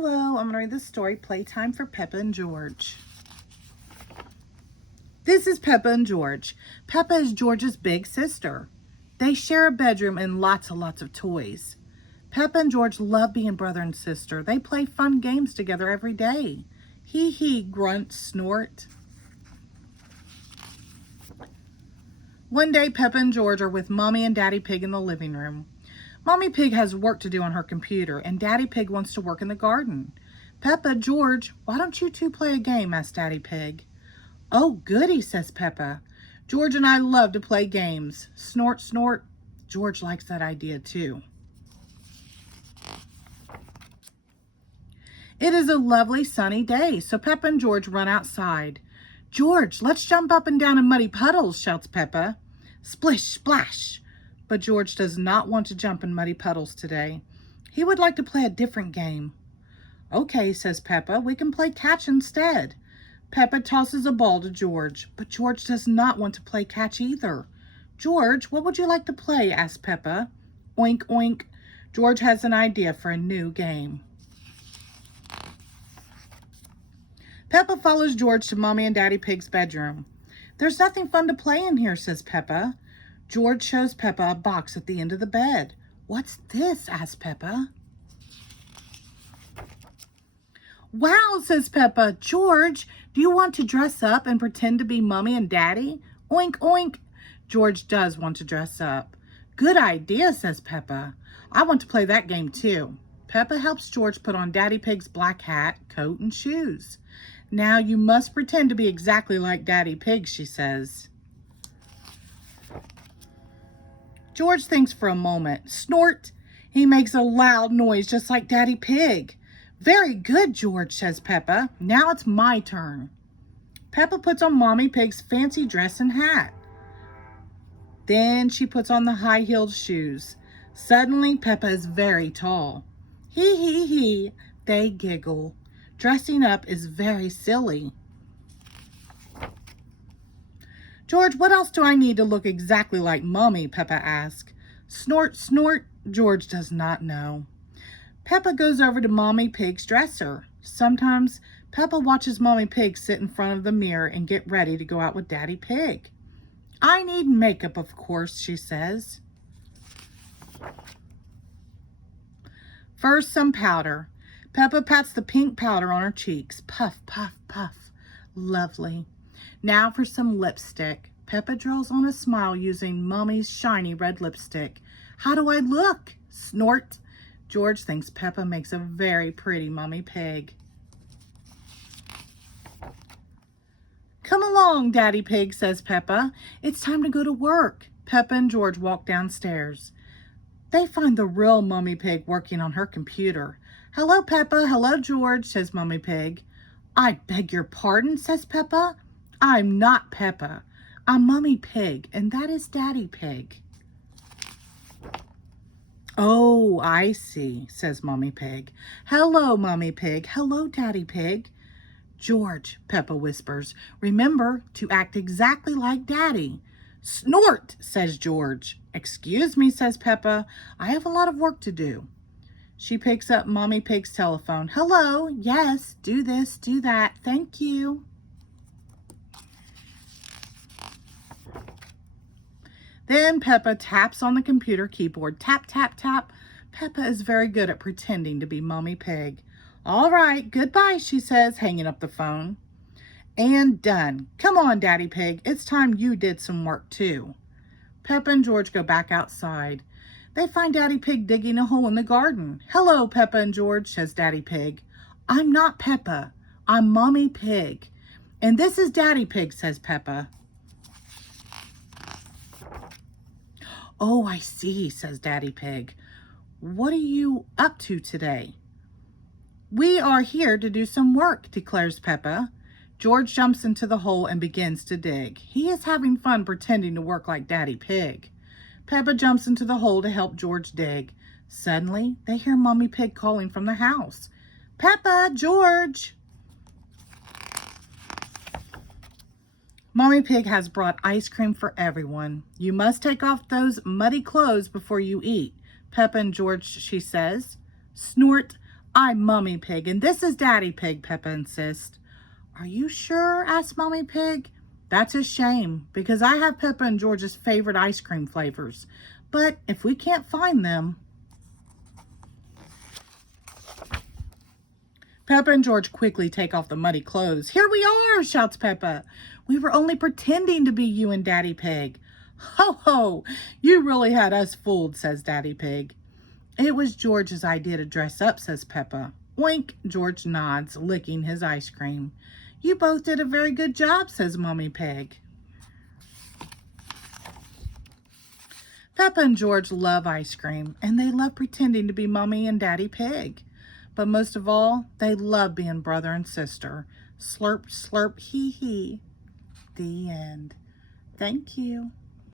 Hello, I'm going to read the story Playtime for Peppa and George. This is Peppa and George. Peppa is George's big sister. They share a bedroom and lots of toys. Peppa and George love being brother and sister. They play fun games together every day. Hee hee, grunt, snort. One day, Peppa and George are with Mommy and Daddy Pig in the living room. Mommy Pig has work to do on her computer, and Daddy Pig wants to work in the garden. Peppa, George, why don't you two play a game? Asked Daddy Pig. Oh, goody, says Peppa. George and I love to play games. Snort, snort. George likes that idea too. It is a lovely sunny day, so Peppa and George run outside. George, let's jump up and down in muddy puddles, shouts Peppa. Splish, splash. But George does not want to jump in muddy puddles today. He would like to play a different game. Okay, says Peppa, we can play catch instead. Peppa tosses a ball to George, but George does not want to play catch either. George, what would you like to play? Asks Peppa. Oink, oink. George has an idea for a new game. Peppa follows George to Mommy and Daddy Pig's bedroom. There's nothing fun to play in here, says Peppa. George shows Peppa a box at the end of the bed. What's this? Asks Peppa. Wow, says Peppa. George, do you want to dress up and pretend to be Mommy and Daddy? Oink, oink. George does want to dress up. Good idea, says Peppa. I want to play that game too. Peppa helps George put on Daddy Pig's black hat, coat, and shoes. Now you must pretend to be exactly like Daddy Pig, she says. George thinks for a moment. Snort! He makes a loud noise just like Daddy Pig. Very good, George, says Peppa. Now it's my turn. Peppa puts on Mommy Pig's fancy dress and hat. Then she puts on the high-heeled shoes. Suddenly, Peppa is very tall. Hee hee hee, they giggle. Dressing up is very silly. George, what else do I need to look exactly like Mommy? Peppa asks. Snort, snort. George does not know. Peppa goes over to Mommy Pig's dresser. Sometimes Peppa watches Mommy Pig sit in front of the mirror and get ready to go out with Daddy Pig. I need makeup, of course, she says. First, some powder. Peppa pats the pink powder on her cheeks. Puff, puff, puff. Lovely. Now for some lipstick. Peppa draws on a smile using Mommy's shiny red lipstick. How do I look? Snort. George thinks Peppa makes a very pretty Mommy Pig. Come along, Daddy Pig, says Peppa. It's time to go to work. Peppa and George walk downstairs. They find the real Mommy Pig working on her computer. Hello, Peppa. Hello, George, says Mommy Pig. I beg your pardon, says Peppa. I'm not Peppa. I'm Mommy Pig, and that is Daddy Pig. Oh, I see, says Mommy Pig. Hello, Mommy Pig. Hello, Daddy Pig. George, Peppa whispers, remember to act exactly like Daddy. Snort, says George. Excuse me, says Peppa. I have a lot of work to do. She picks up Mommy Pig's telephone. Hello, yes, do this, do that. Thank you. Then Peppa taps on the computer keyboard. Tap, tap, tap. Peppa is very good at pretending to be Mommy Pig. All right, goodbye, she says, hanging up the phone. And done. Come on, Daddy Pig. It's time you did some work too. Peppa and George go back outside. They find Daddy Pig digging a hole in the garden. Hello, Peppa and George, says Daddy Pig. I'm not Peppa. I'm Mommy Pig. And this is Daddy Pig, says Peppa. Oh, I see, says Daddy Pig. What are you up to today? We are here to do some work, declares Peppa. George jumps into the hole and begins to dig. He is having fun pretending to work like Daddy Pig. Peppa jumps into the hole to help George dig. Suddenly, they hear Mommy Pig calling from the house. Peppa, George! Mommy Pig has brought ice cream for everyone. You must take off those muddy clothes before you eat. Peppa and George, she says. Snort, I'm Mummy Pig, and this is Daddy Pig, Peppa insists. Are you sure? Asked Mummy Pig. That's a shame, because I have Peppa and George's favorite ice cream flavors. But if we can't find them... Peppa and George quickly take off the muddy clothes. Here we are, shouts Peppa. We were only pretending to be you and Daddy Pig. Ho ho, you really had us fooled, says Daddy Pig. It was George's idea to dress up, says Peppa. Wink, George nods, licking his ice cream. You both did a very good job, says Mummy Pig. Peppa and George love ice cream, and they love pretending to be Mummy and Daddy Pig. But most of all, they love being brother and sister. Slurp, slurp, hee hee. The end. Thank you.